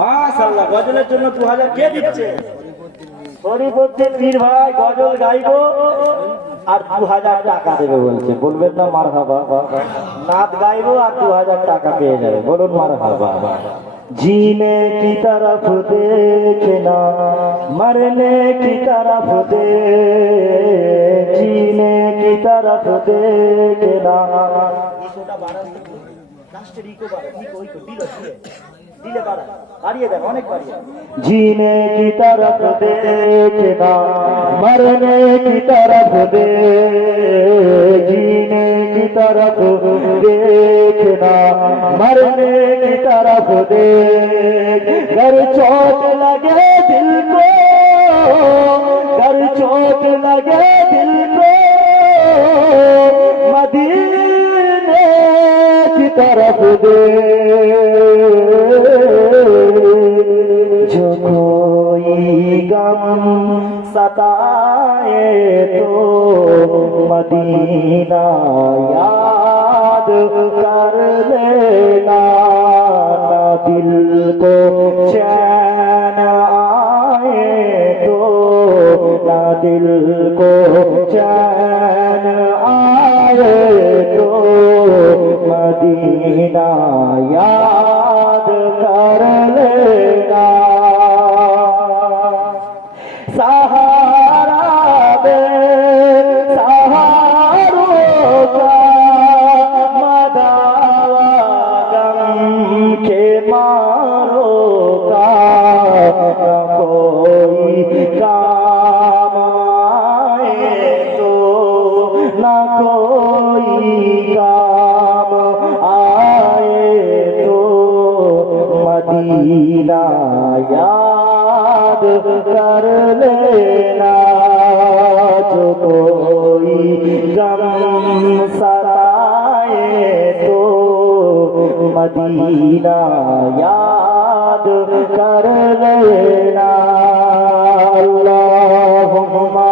মাশাআল্লাহ, গজলের জন্য 2000 কে দিচ্ছে? শরীফউদ্দিন মীর ভাই গজল গাইবো আর 2000 টাকা দেবে বলছে। বলবেন না মারহাবা? নাত গাইবো আর 2000 টাকা পেয়ে যাবে। বলুন মারহাবা। जीने की तरफ देखना, मरने की तरफ दे, जीने की तरफ देखना। जीने की तरफ देखना, मरने की तरफ दे, जीने की तरफ देखना, मरने की तरफ दे। घर चोट लगे दिल को, घर चोट लगे दिल को, मदीने की तरफ दे। जो कोई गम सताए तो मदीना याद कर लेना, ना दिल को चैन आए तो, ना दिल को चैन आए तो, मदीना याद कर लेना। सहारा दे सहारों का, मदावा गम के मारों का, कोई काम आए तो, ना कोई काम आए तो, मदीना याद कर लेना। जो कोई गम सताए तो, मदीना याद कर लेना। अल्लाहुम्मा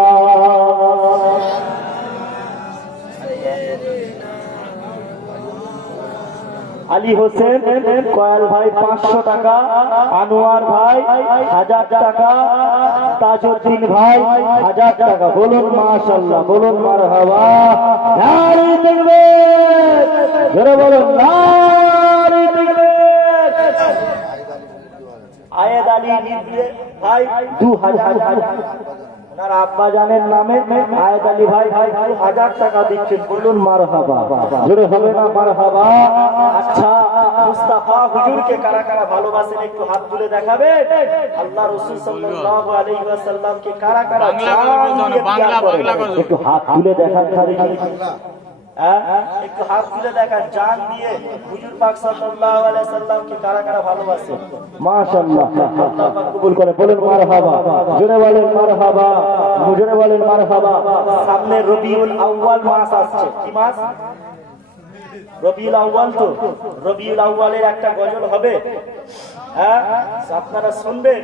আলী হোসেন কয়াল ভাই 500 টাকা, আনোয়ার ভাই 1000 টাকা, তাজউদ্দিন ভাই 1000 টাকা। বলুন মাশাআল্লাহ, বলুন মারহাবা। নারে তাকবীর, জোরে বলুন নারে তাকবীর। আয়েদ আলী ভাই 2000, ওনার আব্বা জানের নামে আয়েদ আলী ভাই 1000 টাকা দিচ্ছেন। বলুন মারহাবা, জোরে হবে না মারহাবা? আচ্ছা, মুস্তাফা হুজুরকে কারা কারা ভালোবাসেন একটু হাত তুলে দেখাবে। আল্লাহ রাসূল সাল্লাল্লাহু আলাইহি ওয়াসাল্লামকে কারা কারা একটু হাত তুলে দেখান। একটু হাত তুলে দেখান, জান দিয়ে হুজুর পাক সাল্লাল্লাহু আলাইহি ওয়াসাল্লামকে কারা কারা ভালোবাসে? মাশাআল্লাহ, আল্লাহ পাক কবুল করে। বলেন মারহাবা, জোরে বলেন মারহাবা, জোরে বলেন মারহাবা। সামনে রবিউল আউয়াল মাস আসছে। কি মাস? রবিউল আউয়াল। তো রবিউল আউয়ালের একটা গজল হবে, আপনারা শুনবেন।